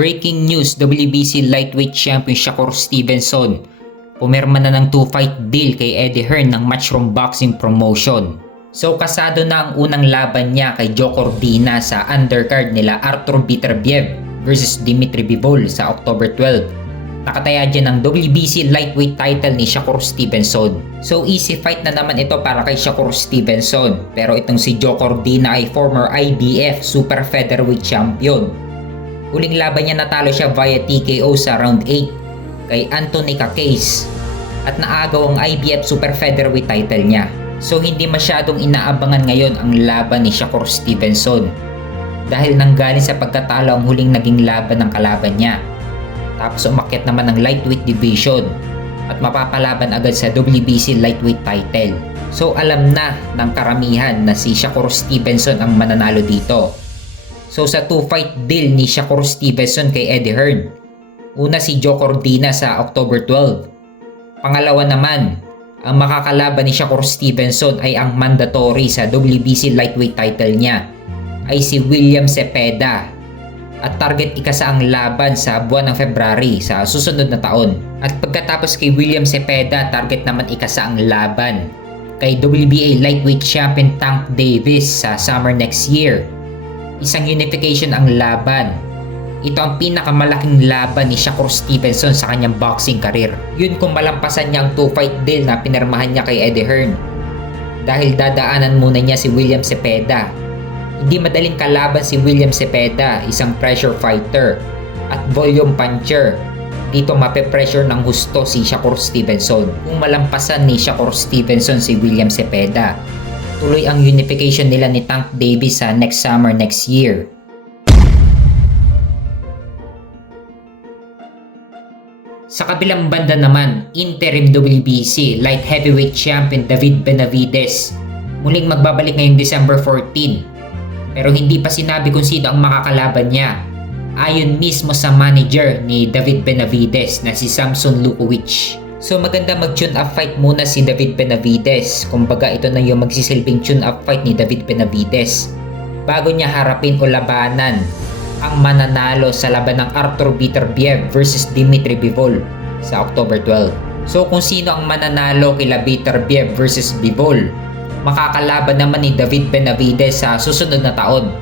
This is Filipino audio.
Breaking news, WBC Lightweight Champion Shakur Stevenson pumirma na ng 2-fight deal kay Eddie Hearn ng Matchroom Boxing Promotion. So kasado na ang unang laban niya kay Joe Cordina sa undercard nila Artur Beterbiev versus Dmitry Bivol sa October 12. Nakataya dyan ang WBC Lightweight title ni Shakur Stevenson. So easy fight na naman ito para kay Shakur Stevenson. Pero itong si Joe Cordina ay former IBF Super Featherweight Champion. Huling laban niya natalo siya via TKO sa round 8 kay Anthony Cacase at naagaw ang IBF Super Featherweight title niya. So hindi masyadong inaabangan ngayon ang laban ni Shakur Stevenson dahil nanggaling sa pagkatalo ang huling naging laban ng kalaban niya. Tapos umakyat naman ng lightweight division at mapapalaban agad sa WBC lightweight title. So alam na ng karamihan na si Shakur Stevenson ang mananalo dito. So sa 2-fight deal ni Shakur Stevenson kay Eddie Hearn, una si Joe Cordina sa October 12. Pangalawa naman, ang makakalaban ni Shakur Stevenson ay ang mandatory sa WBC lightweight title niya ay si William Cepeda. At target ikasaang laban sa buwan ng February sa susunod na taon. At pagkatapos kay William Cepeda, target naman ikasaang laban kay WBA lightweight champion Tank Davis sa summer next year. Isang unification ang laban. Ito ang pinakamalaking laban ni Shakur Stevenson sa kanyang boxing career. Yun kung malampasan niya ang 2-fight deal na pinirmahan niya kay Eddie Hearn. Dahil dadaanan muna niya si William Cepeda. Hindi madaling kalaban si William Cepeda, isang pressure fighter at volume puncher. Dito mape-pressure ng husto si Shakur Stevenson. Kung malampasan ni Shakur Stevenson si William Cepeda, tuloy ang unification nila ni Tank Davis sa next summer next year. Sa kabilang banda naman, interim WBC light heavyweight champion David Benavides muling magbabalik ngayong December 14. Pero hindi pa sinabi kung sino ang makakalaban niya. Ayon mismo sa manager ni David Benavides na si Samson Lukowicz. So maganda mag-tune up fight muna si David Benavides. Kumbaga ito na yung magsisilbing tune up fight ni David Benavides bago niya harapin o labanan ang mananalo sa laban ng Artur Beterbiev versus Dmitry Bivol sa October 12. So kung sino ang mananalo kila Beterbiev versus Bivol, makakalaban naman ni David Benavides sa susunod na taon